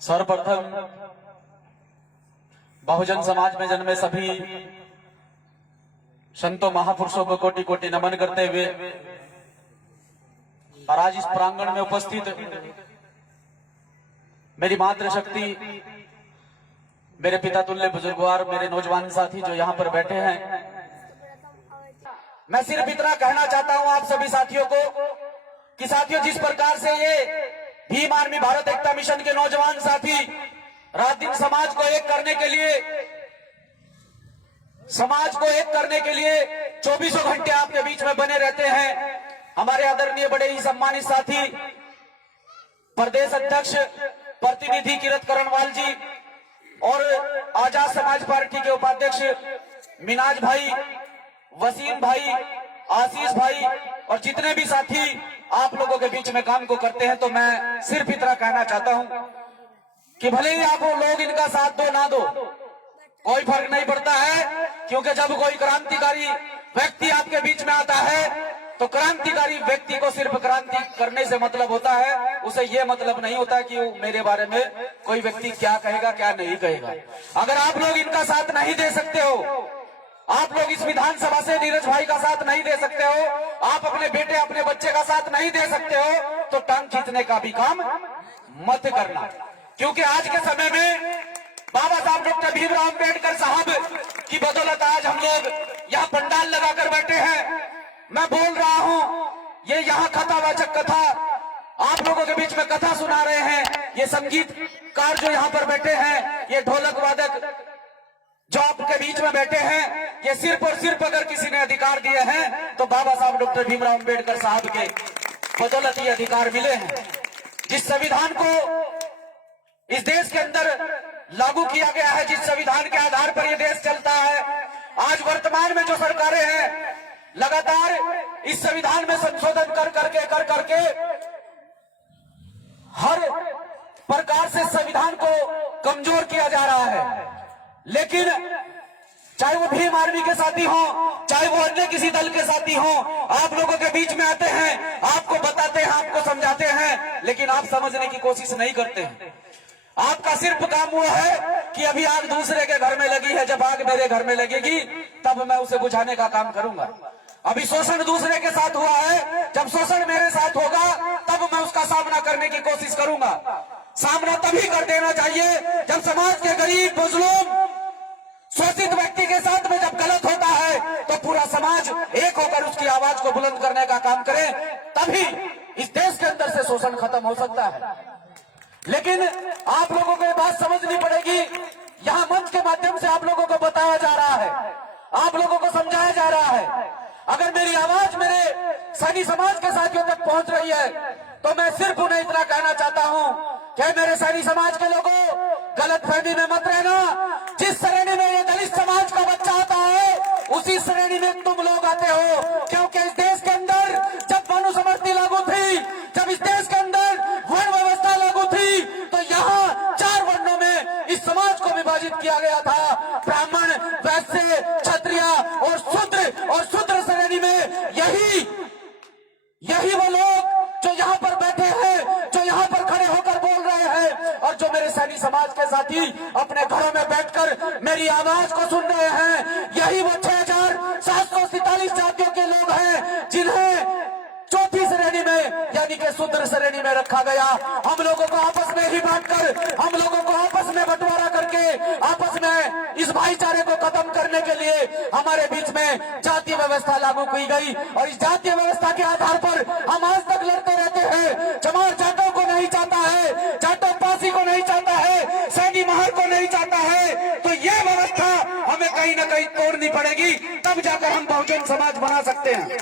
सर्वप्रथम बहुजन समाज में जन्मे सभी संतों महापुरुषों को कोटि कोटि नमन करते हुए और आज इस प्रांगण में उपस्थित मेरी मातृशक्ति, मेरे पिता तुल्य बुजुर्गवार, मेरे नौजवान साथी जो यहाँ पर बैठे हैं, मैं सिर्फ इतना कहना चाहता हूँ आप सभी साथियों को कि साथियों, जिस प्रकार से ये भीम आर्मी भारत एकता मिशन के नौजवान साथी रात दिन समाज को एक करने के लिए चौबीसों घंटे आपके बीच में बने रहते हैं। हमारे आदरणीय बड़े ही सम्मानित साथी प्रदेश अध्यक्ष प्रतिनिधि किरत करणवाल जी और आजाद समाज पार्टी के उपाध्यक्ष मिनाज भाई, वसीम भाई, आशीष भाई और जितने भी साथी आप लोगों के बीच में काम को करते हैं, तो मैं सिर्फ इतना कहना चाहता हूं कि भले ही आप लोग इनका साथ दो ना दो, कोई फर्क नहीं पड़ता है, क्योंकि जब कोई क्रांतिकारी व्यक्ति आपके बीच में आता है तो क्रांतिकारी व्यक्ति को सिर्फ क्रांति करने से मतलब होता है, उसे ये मतलब नहीं होता कि मेरे बारे में कोई व्यक्ति क्या कहेगा क्या नहीं कहेगा। अगर आप लोग इनका साथ नहीं दे सकते हो, आप लोग इस विधानसभा से नीरज भाई का साथ नहीं दे सकते हो, आप अपने बेटे अपने बच्चे का साथ नहीं दे सकते हो, तो टांग खींचने का भी काम मत करना। क्योंकि आज के समय में बाबा साहब डॉक्टर भीमराव अंबेडकर साहब की बदौलत आज हम लोग यहाँ पंडाल लगाकर बैठे हैं। मैं बोल रहा हूँ, ये यहाँ कथावाचक कथा आप लोगों के बीच में कथा सुना रहे हैं, ये संगीतकार जो यहाँ पर बैठे हैं, ये ढोलक वादक जो आपके बीच में बैठे हैं, ये सिर्फ और सिर्फ अगर किसी ने अधिकार दिए हैं तो बाबा साहब डॉक्टर भीमराव अंबेडकर साहब के बदौलत ये अधिकार मिले हैं। जिस संविधान को इस देश के अंदर लागू किया गया है, जिस संविधान के आधार पर ये देश चलता है, आज वर्तमान में जो सरकारें हैं लगातार इस संविधान में संशोधन कर करके हर प्रकार से संविधान को कमजोर किया जा रहा है। लेकिन चाहे वो भीम आर्मी के साथी हो, चाहे वो अन्य किसी दल के साथी हो, आप लोगों के बीच में आते हैं, आपको बताते हैं, आपको समझाते हैं, लेकिन आप समझने की कोशिश नहीं करते हैं। आपका सिर्फ काम वो है कि अभी आग दूसरे के घर में लगी है, जब आग मेरे घर में लगेगी तब मैं उसे बुझाने का काम करूंगा। अभी शोषण दूसरे के साथ हुआ है, जब शोषण मेरे साथ होगा तब मैं उसका सामना करने की कोशिश करूंगा। सामना तभी कर देना चाहिए जब समाज के गरीब, मजलूम, शोषित व्यक्ति के साथ में जब गलत होता है तो पूरा समाज एक होकर उसकी आवाज को बुलंद करने का काम करे, तभी इस देश के अंदर से शोषण खत्म हो सकता है। लेकिन आप लोगों को ये बात समझनी पड़ेगी, यहाँ मंच के माध्यम से आप लोगों को बताया जा रहा है, आप लोगों को समझाया जा रहा है। अगर मेरी आवाज मेरे सैनी समाज के साथियों तक पहुंच रही है तो मैं सिर्फ उन्हें इतना कहना चाहता हूं कि मेरे सैनी समाज के लोगों, गलत फहमी में मत रहना। जिस श्रेणी में ये दलित समाज का बच्चा आता है उसी श्रेणी में तुम लोग आते हो, क्योंकि इस देश के अंदर जब मनुस्मृति लागू थी, जब इस देश के अंदर वर्ण व्यवस्था लागू थी, तो यहाँ 4 वर्णों में इस समाज को विभाजित किया गया था, ब्राह्मण, वैश्य, क्षत्रिय और शूद्र श्रेणी में। यही वो लोग जो यहाँ पर बैठे हैं, जो यहाँ पर खड़े होकर बोल रहे हैं, और जो मेरे सैनी समाज के साथी अपने घरों में बैठकर मेरी आवाज को सुन रहे हैं, यही वो 6747 जातियों के लोग हैं जिन्हें चौथी श्रेणी में यानी कि शूद्र श्रेणी में रखा गया। हम लोगों को आपस में ही बांटकर, हम लोगों को आपस में बंटवारा करके, आपस में इस भाईचारे को खत्म करने के लिए हमारे बीच में जातीय व्यवस्था लागू की गई, और इस जातीय व्यवस्था के आधार पर हम आज तक लड़ते रहते हैं। चमार जाटों को नहीं चाहता है, जाटों पासी को नहीं चाहता है, सैनी महर को नहीं चाहता है, तो ये व्यवस्था हमें कहीं ना कहीं तोड़नी पड़ेगी, तब जाकर हम बहुजन समाज बना सकते हैं।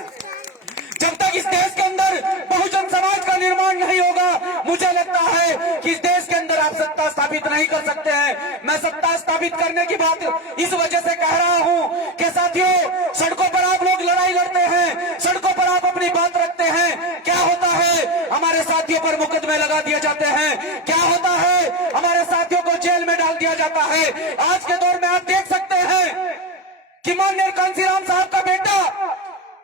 जब तक इस देश के अंदर बहुजन समाज का निर्माण नहीं होगा, मुझे लगता है कि इस देश के अंदर आप सत्ता स्थापित नहीं कर सकते हैं। मैं सत्ता स्थापित करने की बात इस वजह से कह रहा हूं कि साथियों, सड़कों पर आप लोग लड़ाई लड़ते हैं, सड़कों पर आप अपनी बात रखते हैं, क्या होता है, हमारे साथियों पर मुकदमे लगा दिए जाते हैं, क्या होता है, हमारे साथियों को जेल में डाल दिया जाता है। आज के दौर में आप देख सकते हैं कि माननीय कांसीराम साहब का बेटा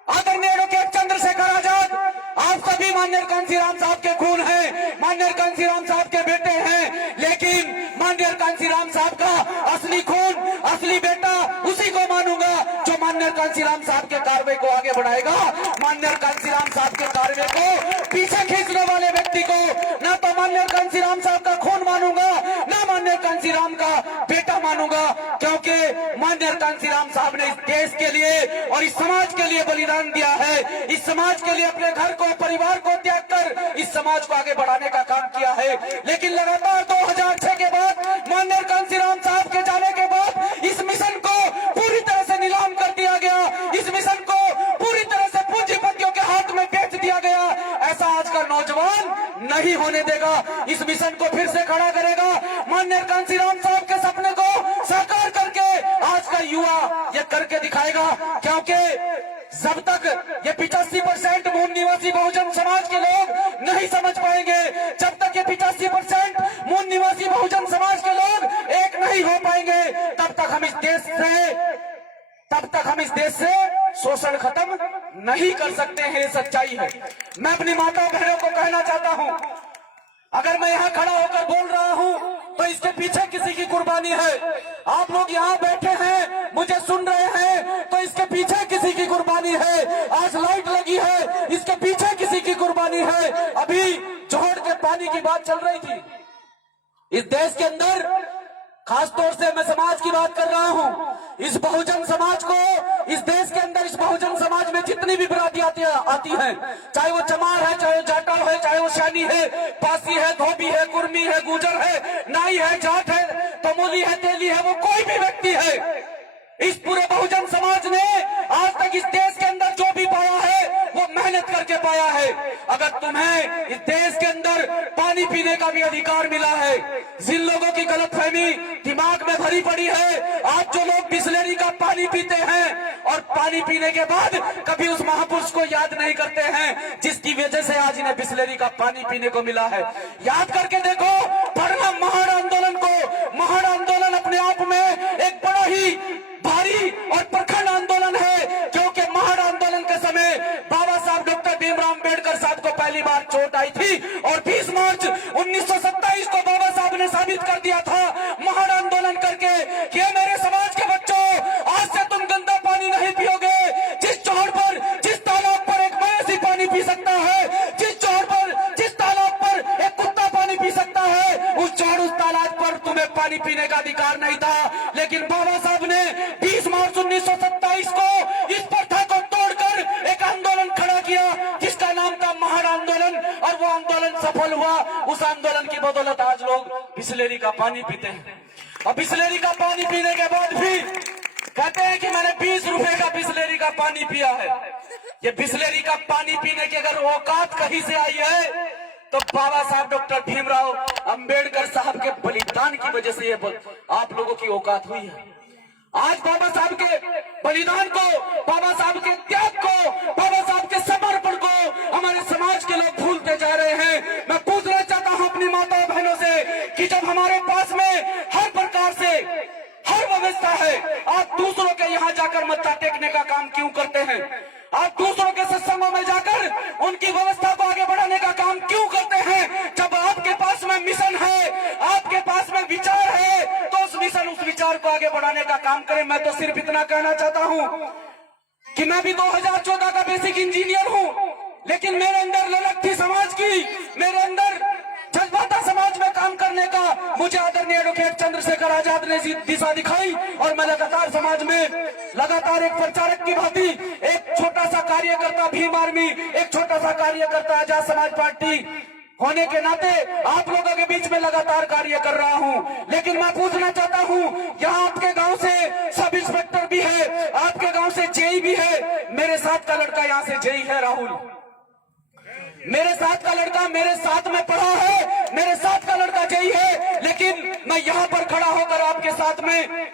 आदरणीय डॉक्टर चंद्रशेखर आजाद, आप सभी माननीय कांसीराम साहब के खून हैं, माननीय कांसीराम साहब के बेटे हैं, लेकिन कांसीराम साहब का असली खून, असली बेटा उसी को मानूंगा जो माननीय कांसीराम साहब के कार्रवाई को आगे बढ़ाएगा। माननीय कांसीराम साहब के कार्रवाई को पीछे खींचने वाले व्यक्ति को ना तो माननीय कांसीराम साहब का खून मानूंगा, ना माननीय कांसीराम का बेटा मानूंगा, क्योंकि माननीय कांसीराम साहब ने इस देश के लिए और इस समाज के लिए बलिदान दिया है। इस समाज के लिए अपने घर को, परिवार को त्याग कर इस समाज को आगे बढ़ाने का काम किया है। लेकिन लगातार 2006 के बाद, माननीय कांसीराम साहब के जाने के बाद इस मिशन को पूरी तरह से नीलाम कर दिया गया। इस मिशन को पूरी तरह से पूंजीपतियों के हाथ में बेच दिया गया। ऐसा आज का नौजवान नहीं होने देगा। इस मिशन को फिर से खड़ा करेगा। माननीय कांसीराम साहब के सपने को साकार करके आज का युवा ये करके दिखाएगा, क्योंकि जब तक ये 85% मूल निवासी बहुजन समाज के लोग नहीं समझ पाएंगे, जब तक ये 85% मूल निवासी बहुजन समाज के लोग एक नहीं हो पाएंगे, तब तक हम इस देश से शोषण खत्म नहीं कर सकते हैं। ये सच्चाई है। मैं अपनी माता बहनों को कहना चाहता हूं, अगर मैं यहाँ खड़ा होकर बोल रहा हूं तो इसके पीछे किसी की कुर्बानी है। आप लोग यहाँ बैठे हैं, मुझे सुन रहे हैं, तो इसके पीछे किसी की कुर्बानी है। आज लाइट लगी है, इसके पीछे किसी की कुर्बानी है। अभी जोहड़ के पानी की बात चल रही थी। इस देश के अंदर खासतौर से मैं समाज की बात कर रहा हूं। इस बहुजन समाज को, इस देश के अंदर इस बहुजन समाज में जितनी भी बिरादरियां आती हैं, चाहे वो चमार है, चाहे वो जाटल है, चाहे वो सैनी है, पासी है, धोबी है, कुर्मी है, गुजर है, नाई है, जाट है, तमोली है, तेली है, वो कोई भी व्यक्ति है, इस पूरे बहुजन समाज ने आज तक इस देश के अंदर जो भी पाया है वो मेहनत करके पाया है। अगर तुम्हें इस देश के अंदर पानी पीने का भी अधिकार मिला है, जिन लोगों की गलतफहमी दिमाग में भरी पड़ी है, आज जो लोग बिस्लेरी का पानी पीते हैं और पानी पीने के बाद कभी उस महापुरुष को याद नहीं करते हैं जिसकी वजह से आज इन्हें बिस्लेरी का पानी पीने को मिला है, याद करके देखो। पढ़ना महान आंदोलन को, महान आंदोलन अपने आप में एक बड़ा ही भारी और प्रखंड आंदोलन है, क्योंकि महान आंदोलन के समय बाबा साहब डॉक्टर भीमराव अंबेडकर साहब को पहली बार चोट आई थी और 20 मार्च 1927 को बाबा साहब ने साबित कर दिया था महान आंदोलन करके कि मेरे समाज के बच्चों, आज से तुम गंदा पानी नहीं पियोगे। जिस चौड़ पर, जिस तालाब पर एक मवेशी पानी पी सकता है, जिस चौड़ पर, जिस तालाब पर एक कुत्ता पानी पी सकता है, उस चौड़, उस तालाब पर तुम्हें पानी पीने का अधिकार नहीं था। लेकिन बाबा साहब ने 20 मार्च 1927 को इस प्रथा को तोड़कर एक आंदोलन खड़ा किया जिसका नाम था महान आंदोलन, और वो आंदोलन सफल हुआ। उस आंदोलन की बदौलत आज लोग बिस्लेरी का पानी पीते हैं, और बिस्लेरी का पानी पीने के बाद भी कहते हैं कि मैंने 20 रुपए का बिस्लेरी का पानी पिया है। ये बिस्लेरी का पानी पीने की अगर औकात कहीं से आई है तो बाबा साहब डॉक्टर भीमराव अंबेडकर साहब के बलिदान की वजह से ये आप लोगों की औकात हुई है। आज बाबा साहब के बलिदान को, बाबा साहब के त्याग को, बाबा साहब के समर्पण को हमारे समाज के लोग भूलते जा रहे हैं। मैं पूछना चाहता हूं अपनी माताओं बहनों से कि जब हमारे पास में हर प्रकार से हर व्यवस्था है, आप दूसरों के यहाँ जाकर मत्था टेकने का काम क्यों करते हैं? आप दूसरों के सत्संगों में जाकर उनकी व्यवस्था को आगे बढ़ाने का काम क्यों करते हैं? जब आपके पास में मिशन है, आपके पास में विचार है, तो उस मिशन, उस विचार को आगे बढ़ाने का काम करें। मैं तो सिर्फ इतना कहना चाहता हूं कि मैं भी 2014 का बेसिक इंजीनियर हूं, लेकिन मेरे अंदर ललक थी समाज की, मेरे अंदर जज्बा था समाज में काम करने का। मुझे आदरणीय एडवोकेट चंद्रशेखर आजाद ने दिशा दिखाई और मैं लगातार समाज में, लगातार एक प्रचारक की भांति, एक छोटा सा कार्यकर्ता भीम आर्मी, एक छोटा सा कार्यकर्ता आजाद समाज पार्टी होने के नाते आप लोगों के बीच में लगातार कार्य कर रहा हूं। लेकिन मैं पूछना चाहता हूं, यहाँ आपके गांव से सब इंस्पेक्टर भी है, आपके गांव से जेई भी है, मेरे साथ का लड़का यहाँ से जेई है, राहुल, मेरे साथ का लड़का मेरे साथ में पढ़ा है, मेरे साथ का लड़का जेई है। लेकिन मैं यहाँ पर खड़ा होकर आपके साथ में,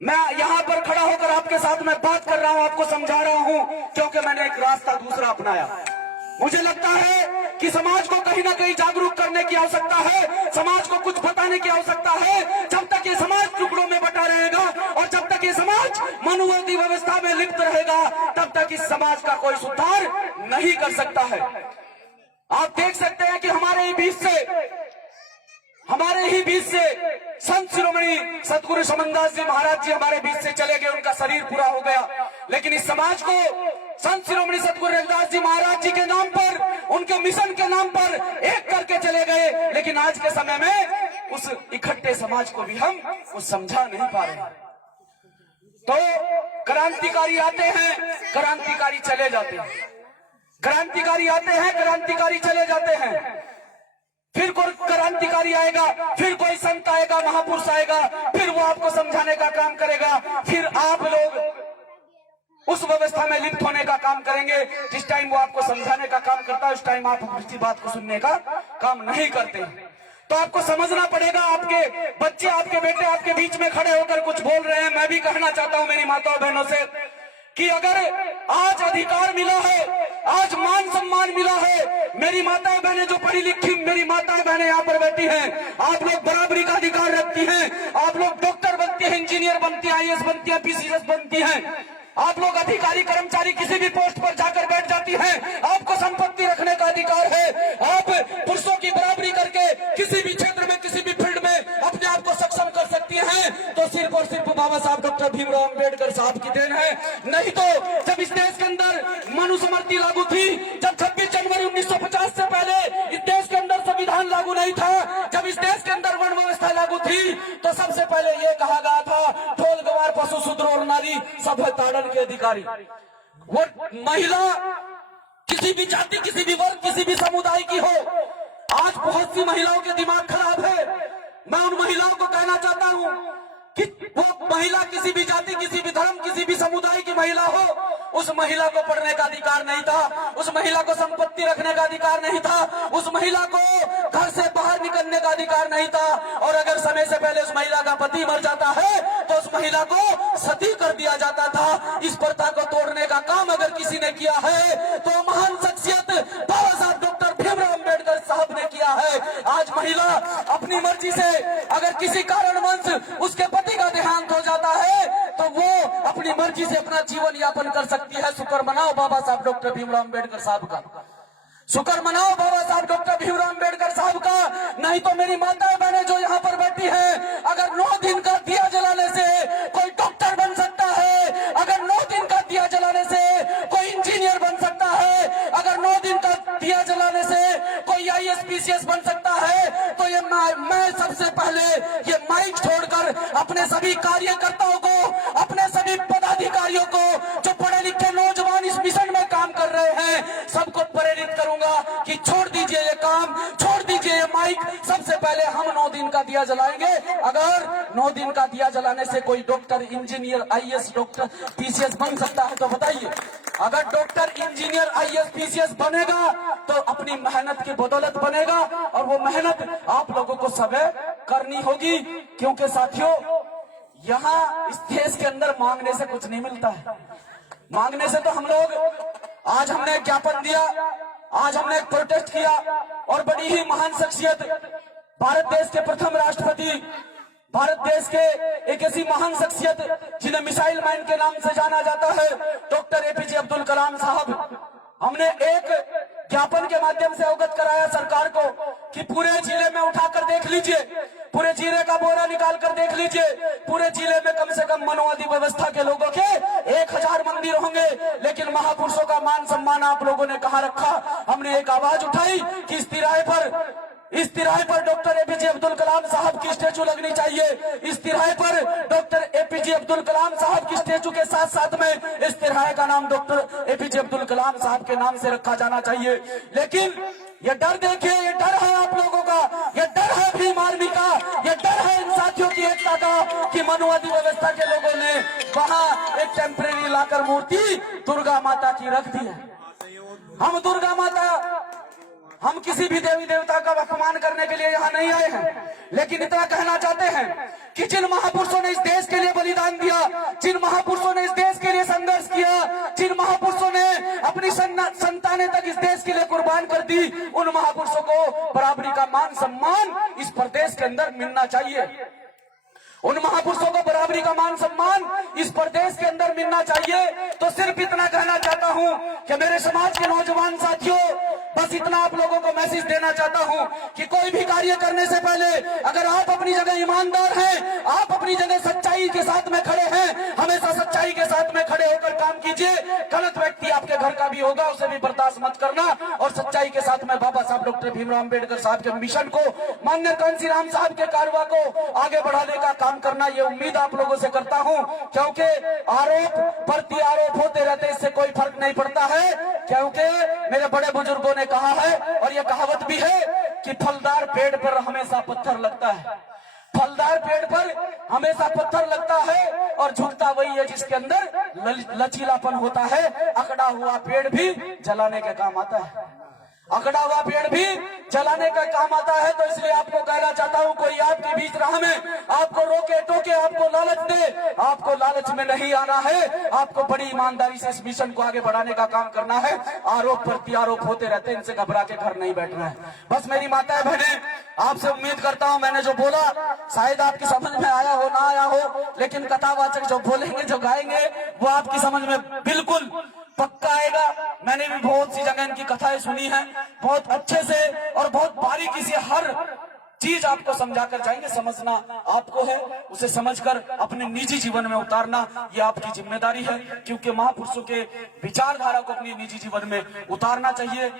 मैं यहाँ पर खड़ा होकर आपके साथ में बात कर रहा हूँ, आपको समझा रहा हूँ, क्योंकि मैंने एक रास्ता दूसरा अपनाया। मुझे लगता है कि समाज को कहीं ना कहीं जागरूक करने की आवश्यकता है, समाज को कुछ बताने की आवश्यकता है। जब तक ये समाज टुकड़ों में बटा रहेगा और जब तक ये समाज मनुवादी व्यवस्था में लिप्त रहेगा, तब तक इस समाज का कोई सुधार नहीं कर सकता है। आप देख सकते हैं कि हमारे ही बीच से संत शिरोमणि सतगुरु समनदास जी महाराज जी हमारे बीच से चले गए, उनका शरीर पूरा हो गया, लेकिन इस समाज को संत शिरोमणि सतगुरु रविदास जी महाराज जी के नाम पर, उनके मिशन के नाम पर एक करके चले गए। लेकिन आज के समय में उस इकट्ठे समाज को भी हम कुछ समझा नहीं पा रहे। तो क्रांतिकारी आते हैं, क्रांतिकारी चले जाते हैं, क्रांतिकारी आते हैं, क्रांतिकारी चले जाते हैं, फिर कोई क्रांतिकारी आएगा, फिर कोई संत आएगा, महापुरुष आएगा, फिर वो आपको समझाने का काम करेगा, फिर आप लोग उस व्यवस्था में लिप्त होने का काम करेंगे। जिस टाइम वो आपको समझाने का काम करता है उस टाइम आप किसी बात को सुनने का काम नहीं करते। तो आपको समझना पड़ेगा, आपके बच्चे, आपके बेटे आपके बीच में खड़े होकर कुछ बोल रहे हैं। मैं भी कहना चाहता हूं मेरी माताओं बहनों से कि अगर आज अधिकार मिला है, आज मान सम्मान मिला है, मेरी माताएं बहनें जो पढ़ी लिखी मेरी माताएं बहनें यहाँ पर बैठी हैं, आप लोग बराबरी का अधिकार रखती हैं, आप लोग डॉक्टर बनती हैं, इंजीनियर बनती हैं, IAS बनती हैं, PCS बनती हैं, आप लोग अधिकारी कर्मचारी किसी भी पोस्ट पर जाकर बैठ जाती हैं, आपको संपत्ति रखने का अधिकार है, आप पुरुषों की बराबरी करके किसी भी क्षेत्र में, किसी भी फील्ड में अपने आप को सक्षम कर सकती हैं, तो सिर्फ और सिर्फ बाबा साहब डॉक्टर भीमराव अंबेडकर साहब की देन है। नहीं तो जब इस देश के अंदर मनुस्मृति लागू थी, जब 26 जनवरी 1950 से पहले इस देश के अंदर संविधान लागू नहीं था, जब इस देश के अंदर वर्ण व्यवस्था लागू थी, तो सबसे पहले ये कहा गया था ढोल गवार पशु शूद्र और नारी सब है ताड़न के अधिकारी। वो महिला किसी भी जाति, किसी भी वर्ग, किसी भी समुदाय की हो, आज बहुत सी महिलाओं के दिमाग खराब है। मैं उन महिलाओं को कहना चाहता हूं कि वो महिला किसी भी जाति, किसी भी धर्म, किसी भी समुदाय की महिला हो, उस महिला को पढ़ने का अधिकार नहीं था, उस महिला को संपत्ति रखने का अधिकार नहीं था, उस महिला को घर से बाहर निकलने का अधिकार नहीं था, और अगर समय से पहले उस महिला का पति मर जाता है तो उस महिला को सती कर दिया जाता था। इस प्रथा को तोड़ने का काम अगर किसी ने किया है तो महान शख्सियत बाबा साहब डॉक्टर भीमराव अंबेडकर साहब ने किया है। आज महिला अपनी मर्जी से अगर किसी कारणवश उसके पति का देहांत हो जाता है तो वो अपनी मर्जी से अपना जीवन यापन कर सकती है। शुक्र मनाओ बाबा साहब डॉक्टर भीमराव अंबेडकर साहब का, शुक्र मनाओ बाबा साहब डॉक्टर भीमराव अंबेडकर साहब का। नहीं तो मेरी माताएं बहनें जो यहाँ पर बैठी हैं, अगर 9 दिन का दिया जलाने से कोई डॉक्टर बन सकता है, अगर 9 दिन का दिया जलाने से कोई इंजीनियर बन सकता है, अगर 9 दिन का दिया जलाने से कोई IAS PCS बन सकता है, तो ये मैं सबसे पहले ये माइक छोड़कर अपने सभी कार्यकर्ताओं को, अपने सभी पदाधिकारियों को जो पढ़े लिखे नौजवान इस मिशन में काम कर रहे हैं, सबको प्रेरित करूंगा कि छोड़ दीजिए ये काम, छोड़ दीजिए ये माइक। सबसे पहले हम 9 दिन का दिया जलाएंगे। अगर 9 दिन का दिया जलाने से कोई doctor, engineer, IAS, doctor, PCS बन सकता है तो बताइए, अगर डॉक्टर, इंजीनियर, IAS, PCS बनेगा तो अपनी मेहनत की बदौलत बनेगा, और वो मेहनत आप लोगों को सब करनी होगी। क्योंकि साथियों, यहाँ इस देश के अंदर मांगने से कुछ नहीं मिलता है। मांगने से तो हम लोग, आज हमने ज्ञापन दिया, आज हमने एक प्रोटेस्ट किया, और बड़ी ही महान शख्सियत, भारत देश के प्रथम राष्ट्रपति, भारत देश के एक ऐसी महान शख्सियत जिन्हें मिसाइल मैन के नाम से जाना जाता है, डॉक्टर APJ अब्दुल कलाम साहब, हमने एक ज्ञापन के माध्यम से अवगत कराया सरकार को कि पूरे जिले में उठाकर देख लीजिए, पूरे जिले का बोरा निकाल कर देख लीजिए, पूरे जिले में कम से कम मनोवादी व्यवस्था के लोगों के 1000 मंदिर होंगे, लेकिन महापुरुषों का मान सम्मान आप लोगों ने कहाँ रखा। हमने एक आवाज उठाई कि इस तिराहे पर डॉक्टर APJ अब्दुल कलाम साहब की स्टेचू लगनी चाहिए, इस तिराहे पर डॉक्टर APJ अब्दुल कलाम साहब की स्टेचू के साथ साथ में इस तिराहे का नाम डॉक्टर APJ अब्दुल कलाम साहब के नाम से रखा जाना चाहिए। लेकिन ये डर देखिए, ये डर है आप लोगों का, ये डर है भीम आर्मी का, ये डर है इन साथियों की एकता का कि मनुवादी व्यवस्था के लोगों ने वहां एक टेम्परेरी लाकर मूर्ति दुर्गा माता की रख दी है। हम दुर्गा माता, हम किसी भी देवी देवता का अपमान करने के लिए यहाँ नहीं आए हैं, लेकिन इतना कहना चाहते हैं कि जिन महापुरुषों ने इस देश के लिए बलिदान दिया, जिन महापुरुषों ने इस देश के लिए संघर्ष किया, जिन महापुरुषों ने अपनी संतानें तक इस देश के लिए कुर्बान कर दी, उन महापुरुषों को बराबरी का मान सम्मान इस प्रदेश के अंदर मिलना चाहिए। उन महापुरुषों को बराबरी का मान सम्मान इस प्रदेश के अंदर मिलना चाहिए। तो सिर्फ इतना कहना चाहता हूं कि मेरे समाज के नौजवान साथियों, बस इतना आप लोगों को मैसेज देना चाहता हूं कि कोई भी कार्य करने से पहले अगर आप अपनी जगह ईमानदार हैं, हैं। आप अपनी जगह सच्चाई के साथ में खड़े हैं, हमेशा सच्चाई के साथ में खड़े होकर काम कीजिए। गलत व्यक्ति आपके घर का भी होगा, उसे भी बर्दाश्त मत करना, और सच्चाई के साथ में बाबा साहब डॉक्टर भीमराव अम्बेडकर साहब के मिशन को, माननीय कांशीराम साहब के कारवा को आगे बढ़ाने का काम करना, ये उम्मीद आप लोगों से करता हूं। क्योंकि आरोप प्रति आरोप होते रहते, इससे कोई फर्क नहीं पड़ता है। क्योंकि मेरे बड़े बुजुर्गों ने कहा है, और ये कहावत भी है कि फलदार पेड़ पर हमेशा पत्थर लगता है, फलदार पेड़ पर हमेशा पत्थर लगता है, और झुकता वही है जिसके अंदर लचीलापन होता है। अकड़ा हुआ पेड़ भी जलाने के काम आता है, अकड़ा हुआ पेड़ भी जलाने का काम आता है। तो इसलिए आपको कहना चाहता हूं, कोई आपके बीच राह में आपको रोके टोके, आपको लालच दे, आपको लालच में नहीं आना है। आपको बड़ी ईमानदारी से इस मिशन को आगे बढ़ाने का काम करना है। आरोप प्रति आरोप होते रहते हैं, इनसे घबरा के घर नहीं बैठना है। बस मेरी माताएं बहनें, आपसे उम्मीद करता हूं मैंने जो बोला शायद आपकी समझ में आया हो ना आया हो, लेकिन कथावाचक जो बोलेंगे, जो गाएंगे, वो आपकी समझ में बिल्कुल पक्का आएगा। मैंने भी बहुत सी जगह इनकी कथाएं सुनी हैं, बहुत अच्छे से और बहुत बारीकी से हर चीज आपको समझाकर जाएंगे। समझना आपको है, उसे समझकर अपने निजी जीवन में उतारना ये आपकी जिम्मेदारी है, क्योंकि महापुरुषों के विचारधारा को अपनी निजी जीवन में उतारना चाहिए।